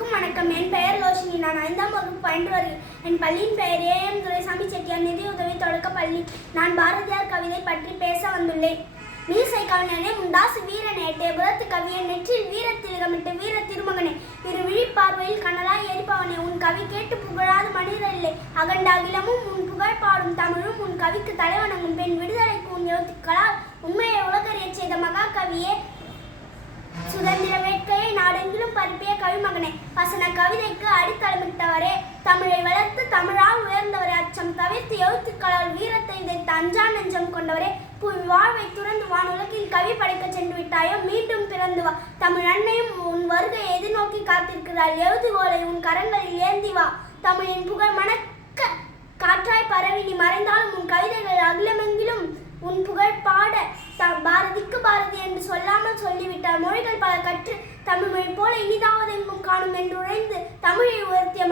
அனைவருக்கும் வணக்கம். என் பெயர் லோஷினி. நான் 5ஆம் வகுப்பு பயின்று வருகிறேன். என் பள்ளியின் பெயர் ஏ.எம். துரைசாமி செட்டியார் நிதியுதவி தொடக்க பள்ளி. நான் பாரதியார் கவிதை பற்றி பேச வந்துள்ளேன். மீசை கவிஞனே, முண்டாசு வீரனே, புறத்து கவியை, நெற்றில் வீரத்திலகமிட்டு வீர திருமகனே, இரு விழிப்பார்வையில் கனலாய் எரிப்பவனே, உன் கவி கேட்டு புகழாத மனிதர் இல்லை. அகண்ட அகிலமும் உன் புகழ் பாடும் தமிழும் உன் கவிக்கு தலைவணங்கும். பெண் விடுதலைக்கு உன் எழுத்துக்களால் உண்மையை உலகறியச் செய்த மகா கவியே, சுதந்திர வேட்கையை நாடெங்கிலும் பரப்பிய கவிமகனே, வசன கவிதைக்கு அடித்தளமிட்டவரே, தமிழை வளர்த்து தமிழால் உயர்ந்தவரே, அச்சம் தவிர்த்து எழுத்துக்களால் வீரத்தை விதைத்த அஞ்சா நெஞ்சம் கொண்டவரே, வாழ்வை துறந்து வானுலகில் கவி படைக்க சென்று விட்டாயோ, மீண்டும் பிறந்து வா. தமிழ் அன்னையும் உன் வருகையை எதிர்நோக்கி காத்திருக்கிறாள். எழுதுகோலை உன் கரங்களில் ஏந்தி வா. தமிழின் புகழ் மணக்க காற்றாய் பரவி நீ மறைந்தாலும் உன் கவிதைகள் அகிலமெங்கிலும் உன் புகழ் பாட. பாரதிக்கு பாரதி என்று சொல்லாமல் சொல்லிவிட்டார். மொழிகள் பல கற்று தமிழ் மொழி போல இனிதாவது எங்கும் காணும் என்று உழைந்து தமிழை உயர்த்திய